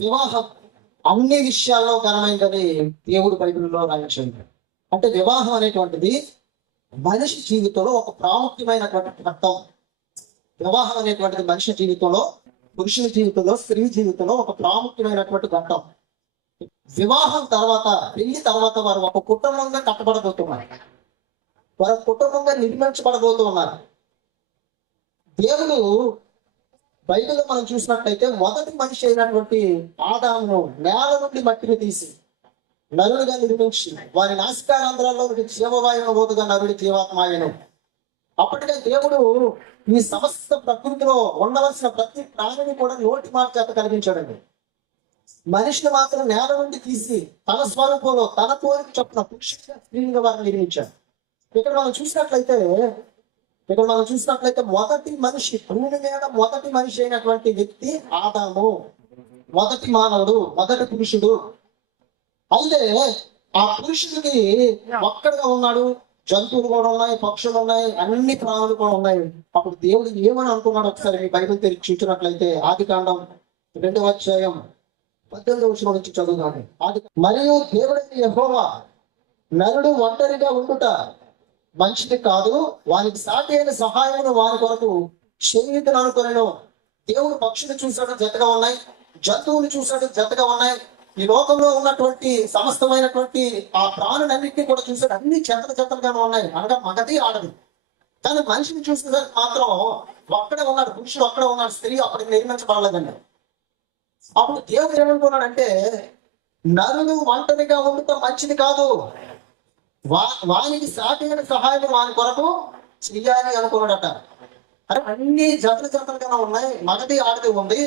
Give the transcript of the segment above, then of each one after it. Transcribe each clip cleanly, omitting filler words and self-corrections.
వివాహం అన్ని విషయాల్లో ఘనమైనదని దేవుడు బైబిల్లో రాయించాడు. అంటే వివాహం అనేటువంటిది మనిషి జీవితంలో ఒక ప్రాముఖ్యమైనటువంటి ఘట్టం. వివాహం అనేటువంటిది మనిషి జీవితంలో, పురుషుని జీవితంలో, స్త్రీ జీవితంలో ఒక ప్రాముఖ్యమైనటువంటి ఘట్టం. వివాహం తర్వాత, పెళ్లి తర్వాత వారు ఒక కుటుంబంగా కట్టబడబోతున్నారు, వారు కుటుంబంగా నిర్మించబడబోతున్నారు. దేవుడు బైబిల్లో మనం చూసినట్లయితే మొదటి మనిషి అయినటువంటి ఆదామును నేల నుండి మట్టిని తీసి నరుడిగా నిర్మించి వారి నాసికారంధ్రాల్లో జీవవాయువును పోతుగా నరుడి జీవాత్మాయను. అప్పటికే దేవుడు ఈ సమస్త ప్రకృతిలో ఉండవలసిన ప్రతి ప్రాణిని కూడా నోటి మాట చేత కలిగించాడండి. మనిషిని మాత్రం నేల నుండి తీసి తన స్వరూపంలో తన కోరిక చొప్పున పురుషుడిగా స్త్రీగా వారిని నిర్మించాడు. ఇక్కడ మనం చూసినట్లయితే మొదటి మనిషి, భూమి మీద మొదటి మనిషి అయినటువంటి వ్యక్తి ఆదాము, మొదటి మానవుడు, మొదటి పురుషుడు. అయితే ఆ పురుషుడికి ఒక్కడిగా ఉన్నాడు, జంతువులు కూడా ఉన్నాయి, పక్షులు ఉన్నాయి, అన్ని ప్రాణులు కూడా ఉన్నాయి. అప్పుడు దేవుడు ఏమని అనుకున్నాడు ఒకసారి మీ బైబిల్ తెరిచి చూసినట్లయితే ఆదికాండం 2వ అధ్యాయం 18వ వచనం నుంచి చదువుతాను. మరియు దేవుడైన యెహోవా నరుడు ఒంటరిగా ఉండుట మంచిది కాదు, వానికి సాటి అయిన సహాయమును వారి కొరకు చేయుదును అనుకొనెను. దేవుడు పక్షులు చూశాడు, జతగా ఉన్నాయి, జంతువులు చూశాడు, జతగా ఉన్నాయి. ఈ లోకంలో ఉన్నటువంటి సమస్తమైనటువంటి ఆ ప్రాణులన్నింటినీ కూడా చూశాడు, అన్ని జతలుగానే ఉన్నాయి, అనగా మగది ఆడది. కానీ మనిషిని చూసేసరికి మాత్రం ఒక్కడే ఉన్నాడు, పురుషుడు ఒక్కడే ఉన్నాడు, స్త్రీ అప్పటికి నిర్మించబడలేదండి. అప్పుడు దేవుడు ఏమనుకున్నాడంటే నరుడు ఒంటరిగా ఉండటం మంచిది కాదు, వానికి సాటి అయిన సహాయం వాని కొరకు చెయ్యాలి అనుకున్నాడట. అంటే అన్ని జతలుగానే ఉన్నాయి, మగది ఆడది ఉంది.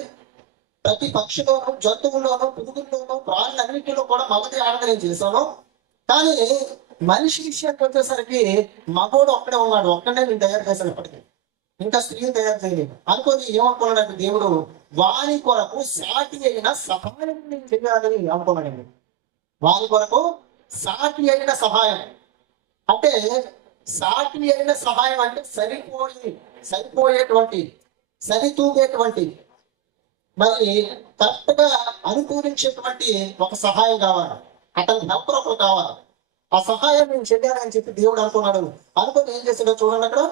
ప్రతి పక్షిలోను, జంతువుల్లోనూ, పురుగుల్లోనూ, ప్రాణులన్నింటిలో కూడా మగది ఆడది నేను చేశాను. కానీ మనిషి విషయానికి వచ్చేసరికి మగోడు ఒక్కడే ఉన్నాడు, ఒక్కడే నేను తయారు చేశాను, ఇప్పటికీ ఇంకా స్త్రీని తయారు చేయలేదు అనుకొని ఏమనుకున్నాడంటే దేవుడు వాని కొరకు సాటి అయిన సహాయం నేను చెయ్యాలని అనుకున్నాడండి. వాని కొరకు సాటి అయిన సహాయం అంటే, సాటి అయిన సహాయం అంటే సరిపోయేటువంటి, సరితూగేటువంటి, మరి కరెక్ట్ గా అనుకూలించేటువంటి ఒక సహాయం కావాలి, అతనికి హెల్పర్ ఒకరు కావాలి. ఆ సహాయం నేను చెయ్యాలని చెప్పి దేవుడు అనుకున్నాడు. అనుకుని ఏం చేశాడో చూడండి. అక్కడ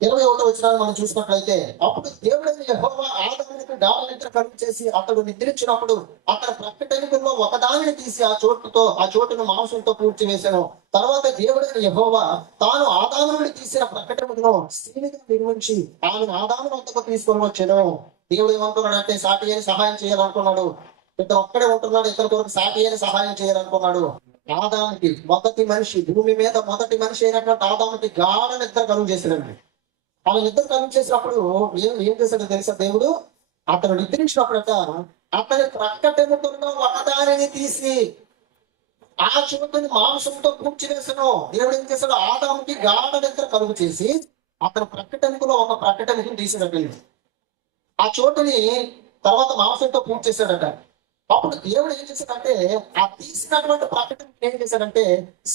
21వ వచనాన్ని మనం చూసినట్లయితే, అప్పుడు దేవుడైన యెహోవా ఆదామునికి గాఢ నిద్ర కలుగచేసి అతడు నిద్రించినప్పుడు అతని ప్రక్కటెముకల్లో ఒకదానిని తీసి ఆ చోటును మాంసంతో పూడ్చి వేశాను. తర్వాత దేవుడైన యెహోవా తాను ఆదాము నుండి తీసిన ప్రక్కటెముకను స్త్రీగా నిర్మించి ఆమెను ఆదాము వద్దకు తీసుకొని వచ్చాను. దేవుడు ఏమనుకున్నాడంటే సాటి అయిన సహాయం చేయాలనుకున్నాడు. ఇద్దరు ఒక్కడే ఉంటున్నాడు, ఇద్దరు కొరకు సాటి అయిన సహాయం చేయాలనుకున్నాడు. ఆదాముకి మొదటి మనిషి, భూమి మీద మొదటి మనిషి అయినటువంటి ఆదాముకి గాఢ నిద్ర కలుగు చేశాడండి. ఆమె నిద్ర కలుగు చేసినప్పుడు ఏం చేశాడో తెలుసా దేవుడు? అతను నిద్రించినప్పుడట అతని ప్రక్కటెముకల్లో ఒకదానిని తీసి ఆ చోటుని మాంసంతో పూడ్చివేసను. దేవుడు ఏం చేశాడు? ఆదాముకి గాఢ నిద్ర కలుగు చేసి అతని ప్రక్కటెముకలో ఒక ప్రక్కటెముకను తీసినట్టు ఆ చోటుని తర్వాత మాంసంతో పూర్తి చేశాడట. అప్పుడు దేవుడు ఏం చేశాడంటే ఆ తీసినటువంటి ప్రకటన ఏం చేశాడంటే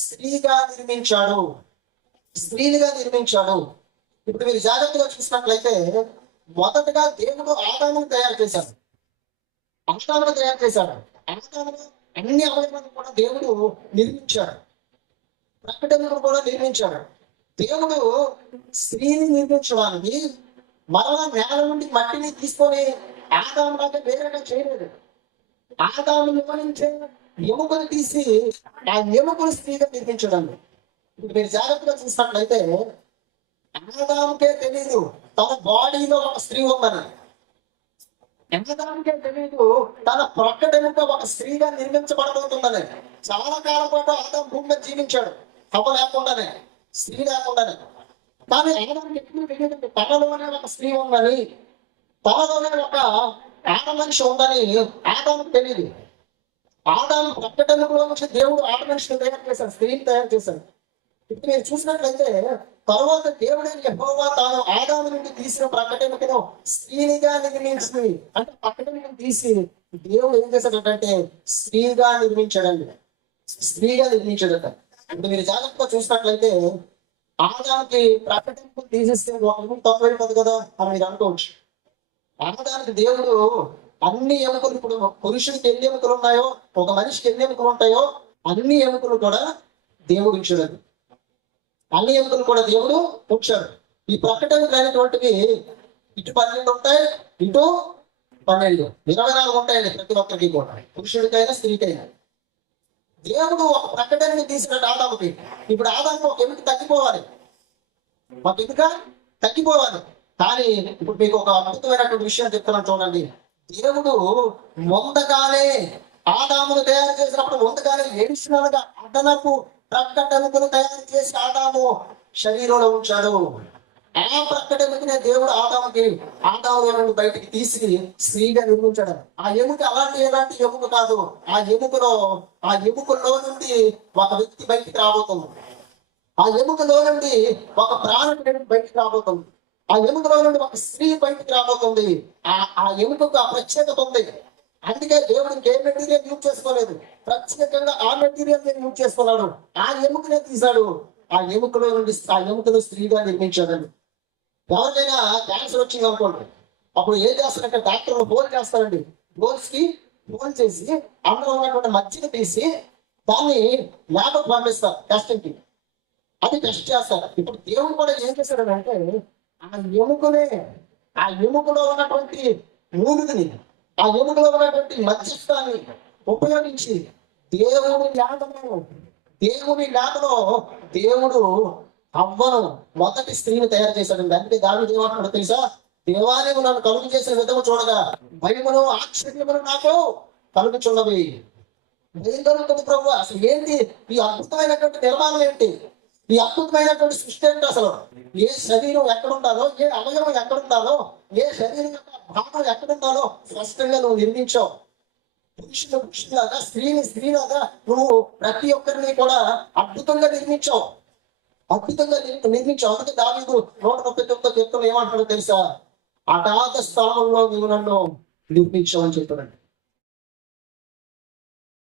స్త్రీగా నిర్మించాడు. ఇప్పుడు మీరు జాగ్రత్తగా చూసినట్లయితే మొదటగా దేవుడు ఆదామును తయారు చేశాడు. ఆదామును అన్ని అవయవాలను కూడా దేవుడు నిర్మించాడు, ప్రకటనను కూడా నిర్మించాడు. దేవుడు స్త్రీని నిర్మించడానికి మరలా నేల నుండి మట్టిని తీసుకొని ఆదాము లాగా వేరేగా చేయలేదు. ఆదాము నుంచి ఎముకను తీసి ఆ ఎముకను స్త్రీగా నిర్మించడం. ఇప్పుడు మీరు జాగ్రత్తగా చూసినట్లయితే ఆదాముకే తెలియదు తన బాడీలో ఒక స్త్రీ ఉందని. ఆదాముకే తెలియదు తన ప్రక్కటెముక ఒక స్త్రీగా నిర్మించబడబోతుందని. చాలా కాలం పాటు ఆదాము భూమి మీద జీవించాడు, హవ్వ లేకుండానే, స్త్రీ లేకుండానే. కానీ ఆదాముకి ఎప్పుడు తెలియదు తనలోనే ఒక స్త్రీ ఉందని, తనలోనే ఒక ఆడ మనిషి ఉందని ఆదాముకు తెలియదు. ఆదాము ప్రక్కటెముకలో నుంచి దేవుడు ఆడ మనిషిని తయారు చేశాడు, స్త్రీని తయారు చేశాడు. ఇప్పుడు మీరు చూసినట్లయితే తర్వాత దేవుడైన యెహోవా తాను ఆదాము నుండి తీసిన ప్రక్కటెముకను స్త్రీనిగా నిర్మించి, అంటే ప్రక్కటెముకను తీసి దేవుడు ఏం చేశాడంటే స్త్రీగా నిర్మించాడట. ఇప్పుడు మీరు జాగ్రత్తగా చూసినట్లయితే ఆదాముకి ప్రక్కటెముకను తీసేస్తే ఒక తక్కువ అయిపోతుంది కదా అని మీరు అనుకోవచ్చు. ఆదానికి దేవుడు అన్ని ఎముకలు, ఇప్పుడు పురుషుడికి ఎన్ని ఎముకలు ఉన్నాయో, ఒక మనిషికి ఎన్ని ఎముకలు ఉంటాయో అన్ని ఎముకలు కూడా దేవుడు ఇచ్చాడు. అన్ని ఎముకలు కూడా దేవుడు ఉంచాడు. ఈ ప్రకటన అయినటువంటివి ఇటు 12 ఉంటాయి, ఇటు 12, 24 ఉంటాయండి ప్రతి ఒక్కరికి కూడా, పురుషుడికైనా స్త్రీకైనా. దేవుడు ఒక ప్రకటనని తీసినట్టు ఆదాముకి. ఇప్పుడు ఆదాము ఒక ఎముక తగ్గిపోవాలి, ఒక ఎముక తగ్గిపోవాలి. కానీ ఇప్పుడు మీకు ఒక అద్భుతమైనటువంటి విషయం చెప్తున్నాను చూడండి. దేవుడు ముందుగానే ఆదామును తయారు చేసినప్పుడు ముందుగానే ఎడిషనల్గా అదనపు ప్రకటనకులు తయారు చేసి ఆదాము శరీరంలో ఉంచాడు. ఆ ప్రకటనకునే దేవుడు ఆదాము నుండి బయటికి తీసి స్త్రీగా నిర్మించాడు. ఆ ఎముక ఎలాంటి ఎముక కాదు. ఆ ఎముకలో నుండి ఒక వ్యక్తి బయటికి రాబోతుంది. ఆ ఎముకలో నుండి ఒక ప్రాణం బయటికి రాబోతుంది. ఆ ఎముకలో నుండి ఒక స్త్రీ బయటికి రాబోతుంది. ఆ ఎముకకు ఆ ప్రత్యేకత ఉంది. అందుకే దేవుడు ఇంకే మెటీరియల్ యూజ్ చేసుకోలేదు, ప్రత్యేకంగా ఆ మెటీరియల్ యూజ్ చేసుకున్నాడు. ఆ ఎముకనే తీశాడు. ఆ ఎముకను స్త్రీగా నిర్మించాడండి. ఎవరికైనా క్యాన్సర్ వచ్చింది అనుకోండి, అప్పుడు ఏం చేస్తారంటే డాక్టర్లు హోల్ చేస్తారండి. హోల్ చేసి అందులో ఉన్నటువంటి మజ్జిగ తీసి దాన్ని ల్యాబ్కి పంపిస్తారు టెస్టింగ్కి. అది టెస్ట్ చేస్తారు. ఇప్పుడు దేవుడు కూడా ఏం చేశాడంటే ఆ ఎముకలో ఉన్నటువంటి మూలుగుని, ఆ ఎముకలో ఉన్నటువంటి మధ్యస్థాన్ని ఉపయోగించి దేవుని లేఖలో దేవుడు అవ్వను మొదటి స్త్రీని తయారు చేశాడు. అంటే దాని ఏమంటున్నాడు తెలుసా? దేవాన్ని నన్ను కలుగు చేసిన విధము చూడగా భయమును ఆశ్చర్యమును నాకు కలుగుచున్నవి. ఏం కలుగుతుంది ప్రభు? అసలు ఏంటి ఈ అద్భుతమైనటువంటి నిర్మాణం ఏంటి? ఈ అద్భుతమైనటువంటి సృష్టి ఏంటి? అసలు ఏ శరీరం ఎక్కడుండాలో, ఏ అవయవం ఎక్కడుండాలో, ఏ శరీరం యొక్క భాగం ఎక్కడుండాలో స్పష్టంగా నువ్వు నిర్మించావు. పురుషులాగా స్త్రీలాగా నువ్వు ప్రతి ఒక్కరిని కూడా అద్భుతంగా నిర్మించావు. అందుకే దావీదు 139 కీర్తనలు ఏమంటాడో తెలుసా? అగాధ స్థలంలో నువ్వు నన్ను నిర్మించావు అని చెప్పాడండి.